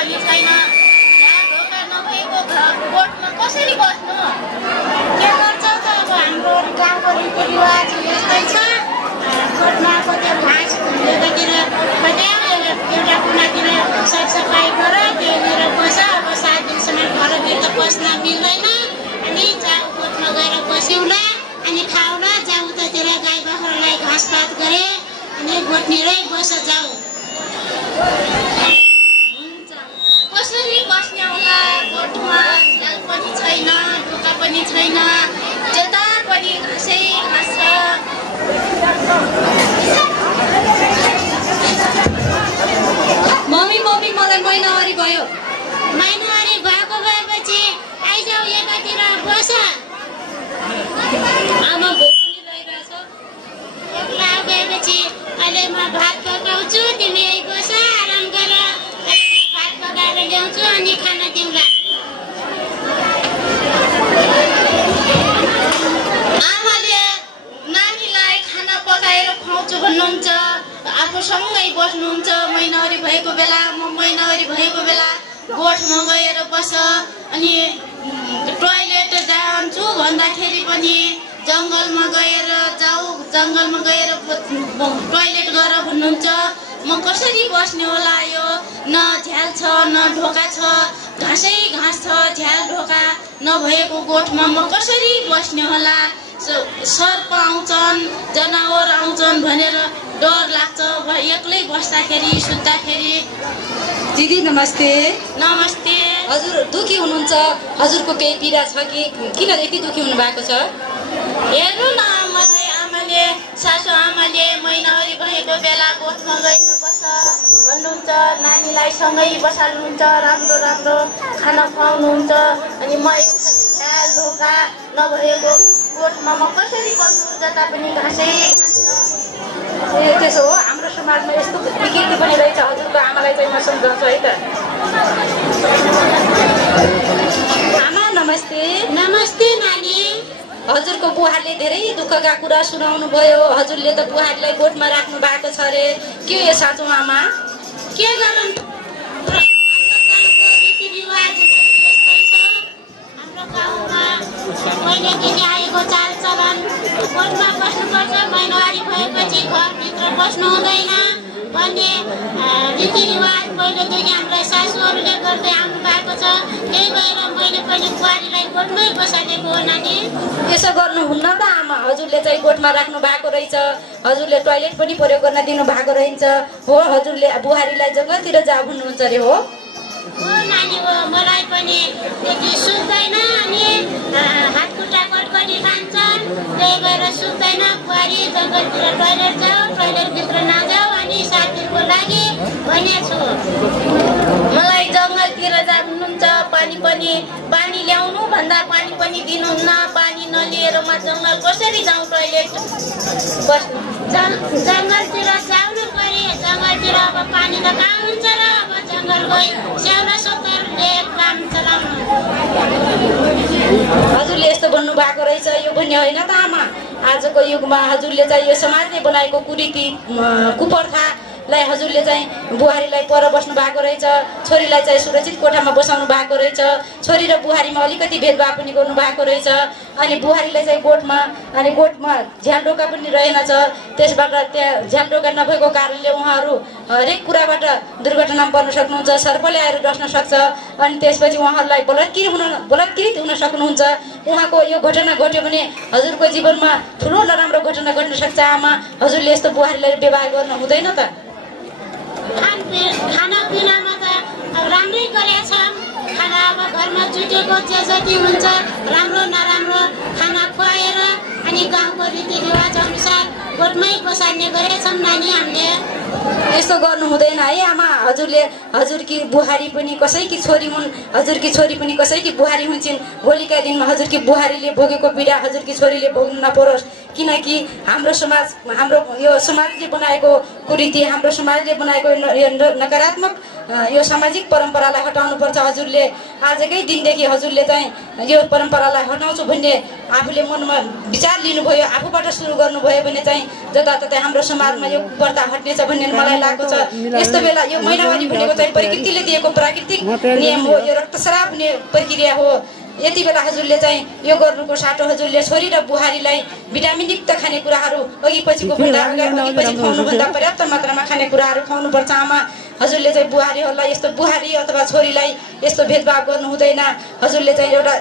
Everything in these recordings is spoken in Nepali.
पनि छैन। ढोका नभएको गोठमा कसरी बस्नु? के गर्छ त अब हाम्रो गाउँको रीतिरिवाज यस्तै छ। गोठमा कतै घाँस एकातिर कतै एउटा कुनातिर सरसफाइ गर, त्यहीँनिर बस। अब 7 दिनसम्म घरभित्र बस्न मिल्दैन। अनि जाऊ गोठमा गएर बस्यौला, अनि खाउला। जाऊ उतातिर गाई बाख्रालाई घाँसपात गरे, अनि गोठनिरै बस जाऊ। हुन्छ। कसरी बस्ने होला गोठमा? झ्याल पनि छैन, ढोका पनि छैन, जता पनि घाँसै घाँस छ। मम्मी मलाई महिनावारी भयो। महिनावारी भएको भएपछि आइजाऊ एकातिर बस। आमा भोक पनि लागिरहेछ। भोक लागेपछि अहिले म भात पकाउँछु, तिमी यही बस, आराम गर। भात पकाएर ल्याउँछु अनि खाना दिउँला। आमाले नानीलाई खाना पकाएर खुवाउँछु भन्नुहुन्छ, आफूसँगै बस्नुहुन्छ। महिनावारी भएको बेला गोठमा गएर बस। अनि टोयलेट जान्छु भन्दाखेरि पनि जङ्गलमा गएर टोयलेट गर भन्नुहुन्छ। म कसरी बस्ने होला? यो न झ्याल छ, न ढोका छ, घाँसै घाँस छ, झ्याल ढोका नभएको गोठमा म कसरी बस्ने होला? सर्प आउँछन्, जनावर आउँछन् भनेर डर लाग्छ एक्लै बस्दाखेरि, सुत्दाखेरि। दिदी नमस्ते। नमस्ते। हजुर दुखी हुनुहुन्छ? हजुरको केही पीडा छ कि? किन यति दुखी हुनु भएको छ? हेर्नु न, मलाई सासु आमाले महिनावारी भएको बेला गोठमा गएर बस भन्नुहुन्छ। नानीलाई सँगै बसाल्नुहुन्छ, राम्रो राम्रो खाना खुवाउनुहुन्छ। अनि म झ्याल ढोका नभएको गोठमा म कसरी बस्नु? जता पनि घाँसै। ए त्यसो हो, हाम्रो समाजमा यस्तो विकृति पनि रहेछ। हजुरको आमालाई चाहिँ म सम्झाउँछु है त। आमा नमस्ते। नमस्ते नानी। हजुरको बुहारीले धेरै दुःखका कुरा सुनाउनु भयो। हजुरले त बुहारीलाई गोठमा राख्नु भएको छ अरे, के हो साँचो आमा? के गरौँ, रीतिरिवाज यस्तै छ। हाम्रो गाउँमा पहिलेदेखि आएको चालचलन, गोठमा बस्नुपर्छ, महिनावारी भएपछि घरभित्र बस्नु हुँदैन भन्ने रीतिरिवाज पहिलेदेखि हामीलाई सासूहरूले गर्दै आउनु भएको छ। त्यही भएर मैले पनि बुहारीलाई गोठमै बसालेको हो नानी। यसो गर्नुहुन्न त आमा? हजुरले चाहिँ गोठमा राख्नु भएको रहेछ। हजुरले टोयलेट पनि प्रयोग गर्न दिनु भएको रहन्छ हो। हजुरले बुहारीलाई जङ्गलतिर जाऊ भन्नुहुन्छ अरे हो? हो नानी हो, मलाई पनि त्यति सुक्दैन, अनि हातखुट्टा कटकटी खान्छन्, त्यही भएर सुक्दैन। बुहारी जङ्गलतिर टोयलेट जाऊ, टोयलेटभित्र नजाऊ, अनि 7 दिनको लागि भनेछु। मलाई जङ्गलतिर जानुहुन्छ, पानी ल्याउनु भन्दा पानी पनि दिनुहुन्न। पानी नलिएर म जङ्गल कसरी जाउँ? टोयलेट बस्नु। जङ्गलतिर जाउनु पर्यो। जङ्गलतिर अब पानी त कहाँ हुन्छ र? अब जङ्गल गई स्याउला सोत्तरले काम चलाउनु। हजुरले यस्तो भन्नु भएको रहेछ, यो भन्ने होइन त आमा। आजको युगमा हजुरले चाहिँ यो समाजले बनाएको कुरीति कुप्रथालाई हजुरले चाहिँ बुहारीलाई पर बस्नु भएको रहेछ। छोरीलाई चाहिँ सुरक्षित कोठामा बसाउनु भएको रहेछ। छोरी र बुहारीमा अलिकति भेदभाव पनि गर्नु भएको रहेछ। अनि बुहारीलाई चाहिँ गोठमा झ्याल ढोका पनि रहेनछ। त्यसबाट त्यहाँ झ्याल ढोका नभएको कारणले उहाँहरू हरेक कुराबाट दुर्घटनामा पर्न सक्नुहुन्छ। सर्पले आएर डस्न सक्छ। अनि त्यसपछि उहाँहरूलाई बलात्कृत हुन सक्नुहुन्छ। उहाँको यो घटना घट्यो भने हजुरको जीवनमा ठुलो नराम्रो घटना घट्न सक्छ। आमा हजुरले यस्तो बुहारीलाई व्यवहार गर्नु हुँदैन त? खानापिनामा त राम्रै गरेका छ। खाना अब घरमा जुटेको जे जति हुन्छ राम्रो नराम्रो खाना खुवाएर अनि गाउँको रीतिरिवाज अनुसार गोठमै बसाल्ने गरेछौँ नानी हामीले। यस्तो गर्नु हुँदैन है आमा। हजुरकी बुहारी पनि कसैकी छोरी हुन्। हजुरकी छोरी पनि कसैकी बुहारी हुन्छन्। भोलिका दिनमा हजुरकी बुहारीले भोगेको पीडा हजुरकी छोरीले भोग्नु नपरोस्। किनकि हाम्रो यो समाजले बनाएको कुरीति, हाम्रो समाजले बनाएको नकारात्मक यो सामाजिक परम्परालाई हटाउनुपर्छ हजुरले आजकै दिनदेखि हजुरले चाहिँ यो परम्परालाई हटाउँछु भन्ने आफूले मनमा विचार लिनुभयो आफूबाट सुरु गर्नुभयो भने चाहिँ जताततै हाम्रो समाजमा यो कुप्रथा हट्नेछ भन्ने मलाई लागेको छ यस्तो बेला यो महिनावारी भनेको चाहिँ प्रकृतिले दिएको प्राकृतिक नियम हो यो रक्तस्राव हुने प्रक्रिया हो यति बेला हजुरले चाहिँ यो गर्नुको साटो हजुरले छोरी र बुहारीलाई भिटामिनयुक्त खानेकुराहरू अघिपछिको भन्दा अघिपछि खुवाउनुभन्दा पर्याप्त मात्रामा खानेकुराहरू खुवाउनुपर्छ आमा हजुरले चाहिँ बुहारीहरूलाई यस्तो बुहारी अथवा छोरीलाई यस्तो भेदभाव गर्नु हुँदैन हजुरले चाहिँ एउटा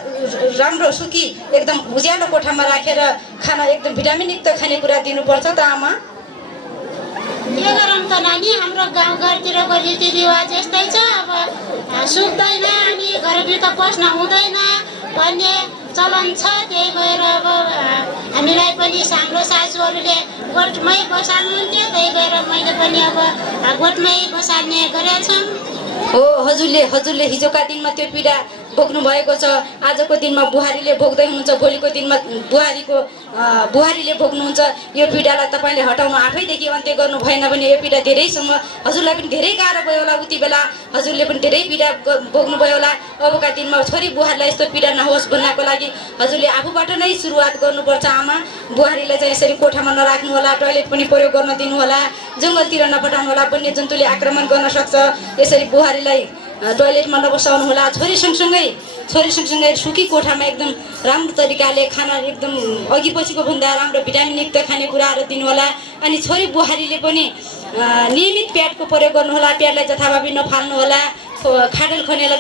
राम्रो सुखी एकदम उज्यालो कोठामा राखेर खाना एकदम भिटामिनयुक्त खानेकुरा दिनुपर्छ त आमा के गरौँ त नानी हाम्रो गाउँघरतिरको रीतिरिवाज यस्तै छ अब सुक्दैन अनि घरभित्र पस्न हुँदैन भन्ने चलन छ त्यही भएर अब हामीलाई पनि हाम्रो सासूहरूले गोठमै बसाल्नुहुन्थ्यो त्यही भएर मैले पनि अब गोठमै बसाल्ने गरेका छौँ हो हजुरले हिजोका दिनमा त्यो पीडा भोग्नु भएको छ आजको दिनमा बुहारीले भोग्दै हुनुहुन्छ भोलिको दिनमा बुहारीले भोग्नुहुन्छ यो पीडालाई तपाईँले हटाउनु आफैदेखि अन्त्य गर्नु भएन भने यो पीडा धेरैसम्म हजुरलाई पनि धेरै गाह्रो भयो होला उति बेला हजुरले पनि धेरै पीडा भोग्नुभयो होला अबका दिनमा छोरी बुहारीलाई यस्तो पीडा नहोस् भन्नको लागि हजुरले आफूबाट नै सुरुवात गर्नुपर्छ आमा बुहारीलाई चाहिँ यसरी कोठामा नराख्नु होला टोयलेट पनि प्रयोग गर्न दिनु होला जङ्गलतिर नपठाउनु होला वन्यजन्तुले आक्रमण गर्न सक्छ यसरी बुहारीलाई टोयलेटमा नबसाउनु होला छोरी सँगसँगै सुकी कोठामा एकदम राम्रो तरिकाले खाना एकदम अघिपछिको भन्दा राम्रो भिटामिनयुक्त खानेकुराहरू दिनु होला अनि छोरी बुहारीले पनि नियमित प्याडको प्रयोग गर्नु होला प्याडलाई जथाभावी नफाल्नु होला खाडल खनेर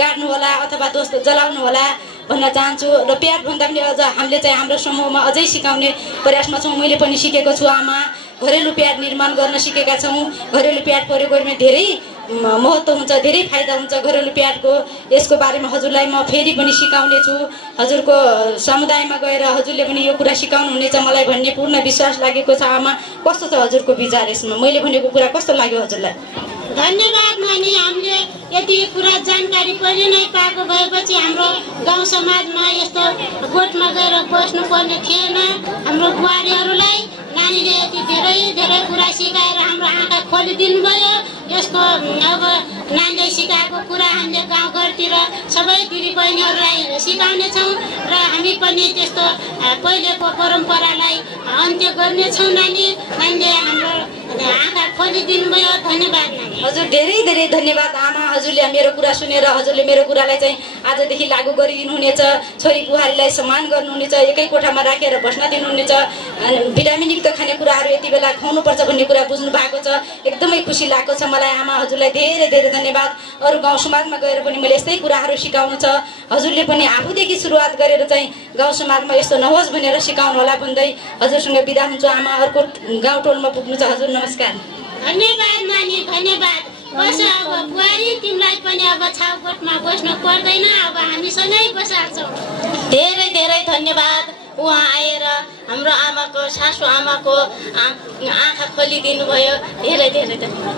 गाड्नु होला अथवा दोस्त जलाउनु होला भन्न चाहन्छु र प्याड भन्दा पनि अझ हामीले चाहिँ हाम्रो समूहमा अझै सिकाउने प्रयासमा छौँ मैले पनि सिकेको छु आमा घरेलु प्याड निर्माण गर्न सिकेका छौँ घरेलु प्याड प्रयोग गर्ने धेरै महत्त्व हुन्छ धेरै फाइदा हुन्छ घरेलु प्याडको यसको बारेमा हजुरलाई म फेरि पनि सिकाउने छु हजुरको समुदायमा गएर हजुरले पनि यो कुरा सिकाउनु हुनेछ मलाई भन्ने पूर्ण विश्वास लागेको छ आमा कस्तो छ हजुरको विचार यसमा मैले भनेको कुरा कस्तो लाग्यो हजुरलाई धन्यवाद नानी हामीले यति कुरा जानकारी पहिले नै पाएको भएपछि हाम्रो गाउँ समाजमा यस्तो गोठमा गएर बस्नुपर्ने थिएन हाम्रो बुहारीहरूलाई नानीले यति धेरै कुरा सिकाएर हाम्रो आँखा खोलिदिनु भयो यसको अब नानीले सिकाएको कुरा हामीले गाउँघरतिर सबै दिदीबहिनीहरूलाई सिकाउनेछौँ र हामी पनि त्यस्तो पहिलेको परम्परालाई अन्त्य गर्नेछौँ नानीले हाम्रो आँखा खोलिदिनु भयो धन्यवाद नानी हजुर धेरै धन्यवाद आमा हजुरले मेरो कुरा सुनेर हजुरले मेरो कुरालाई चाहिँ आजदेखि लागू गरिदिनुहुनेछ छोरी बुहारीलाई सम्मान गर्नुहुनेछ एकै कोठामा राखेर बस्न दिनुहुनेछ भिटामिनयुक्त खानेकुराहरू यति बेला खुवाउनुपर्छ भन्ने कुरा बुझ्नु भएको छ एकदमै खुसी लागेको छ मलाई आमा हजुरलाई धेरै धन्यवाद अरू गाउँ समाजमा गएर पनि मैले यस्तै कुराहरू सिकाउनु छ हजुरले पनि आफूदेखि सुरुवात गरेर चाहिँ गाउँ समाजमा यस्तो नहोस् भनेर सिकाउनु होला भन्दै हजुरसँग बिदा हुन्छु आमा अर्को गाउँ टोलमा पुग्नु छ हजुर नमस्कार धन्यवाद नानी धन्यवाद बस अब बुहारी तिमीलाई पनि अब छाउकोटमा बस्नु पर्दैन अब हामीसँगै बसाल्छौँ धेरै धन्यवाद उहाँ आएर हाम्रो आमाको सासू आमाको आँखा खोलिदिनु भयो धेरै धन्यवाद